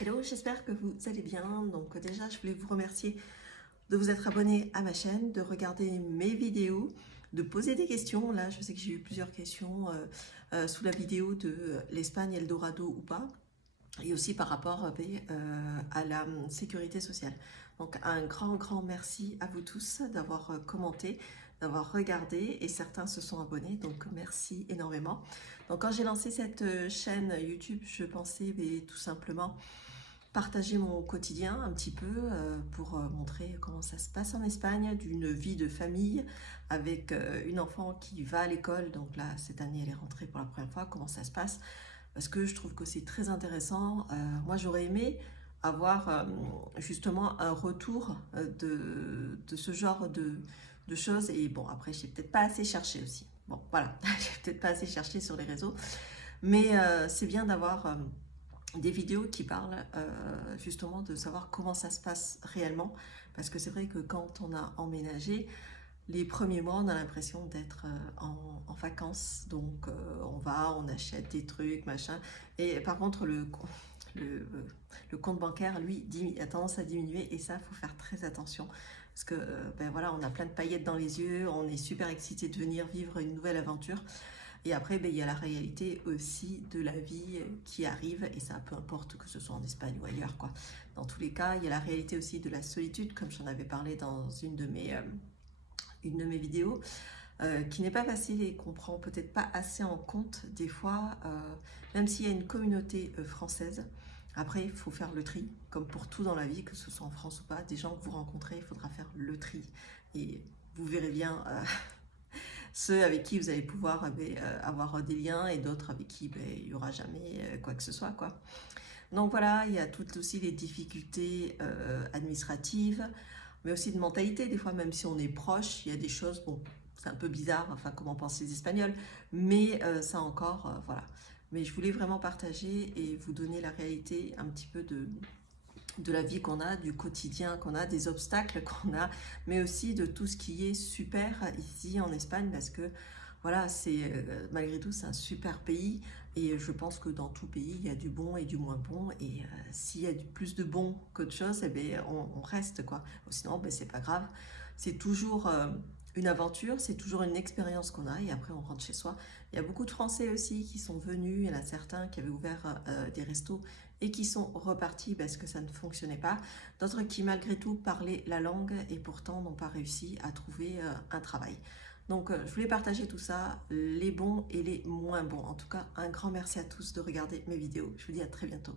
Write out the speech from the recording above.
Hello, j'espère que vous allez bien. Donc déjà, je voulais vous remercier de vous être abonné à ma chaîne, de regarder mes vidéos, de poser des questions. Là, je sais que j'ai eu plusieurs questions sous la vidéo de l'Espagne, Eldorado ou pas, et aussi par rapport à la sécurité sociale. Donc un grand merci à vous tous d'avoir commenté, d'avoir regardé, et certains se sont abonnés, donc merci énormément. Donc quand j'ai lancé cette chaîne YouTube, je pensais tout simplement partager mon quotidien un petit peu pour montrer comment ça se passe en Espagne, d'une vie de famille avec une enfant qui va à l'école. Donc là, cette année, elle est rentrée pour la première fois. Comment ça se passe? Parce que je trouve que c'est très intéressant. Moi, j'aurais aimé avoir justement un retour de ce genre de choses. Et bon, après, je n'ai peut-être pas assez cherché aussi. Bon, voilà, j'ai peut-être pas assez cherché sur les réseaux. Mais c'est bien d'avoir des vidéos qui parlent justement de savoir comment ça se passe réellement, parce que c'est vrai que quand on a emménagé, les premiers mois, on a l'impression d'être en vacances, donc on achète des trucs, machin, et par contre le, le compte bancaire, lui, a tendance à diminuer, et ça, il faut faire très attention, parce que ben voilà, on a plein de paillettes dans les yeux, on est super excité de venir vivre une nouvelle aventure, et après, ben, il y a la réalité aussi de la vie qui arrive, et ça, peu importe que ce soit en Espagne ou ailleurs, quoi. Dans tous les cas, il y a la réalité aussi de la solitude, comme j'en avais parlé dans une de mes vidéos, qui n'est pas facile et qu'on prend peut-être pas assez en compte des fois, même s'il y a une communauté française. Après, il faut faire le tri, comme pour tout dans la vie, que ce soit en France ou pas. Des gens que vous rencontrez, il faudra faire le tri. Et vous verrez bien ceux avec qui vous allez pouvoir avoir des liens, et d'autres avec qui il n'y aura jamais quoi que ce soit, quoi. Donc voilà, il y a toutes aussi les difficultés administratives, mais aussi de mentalité. Des fois, même si on est proche, il y a des choses, bon, c'est un peu bizarre, enfin, comment pensent les Espagnols, mais ça encore, voilà. Mais je voulais vraiment partager et vous donner la réalité un petit peu de la vie qu'on a, du quotidien qu'on a, des obstacles qu'on a, mais aussi de tout ce qui est super ici en Espagne, parce que voilà, c'est malgré tout c'est un super pays, et je pense que dans tout pays il y a du bon et du moins bon, et s'il y a plus de bon qu'autre chose, eh bien, on reste, quoi. Sinon ben, c'est pas grave, c'est toujours une aventure, c'est toujours une expérience qu'on a, et après on rentre chez soi. Il y a beaucoup de Français aussi qui sont venus, il y en a certains qui avaient ouvert des restos et qui sont repartis parce que ça ne fonctionnait pas, d'autres qui malgré tout parlaient la langue et pourtant n'ont pas réussi à trouver un travail. Donc je voulais partager tout ça, les bons et les moins bons. En tout cas, un grand merci à tous de regarder mes vidéos. Je vous dis à très bientôt.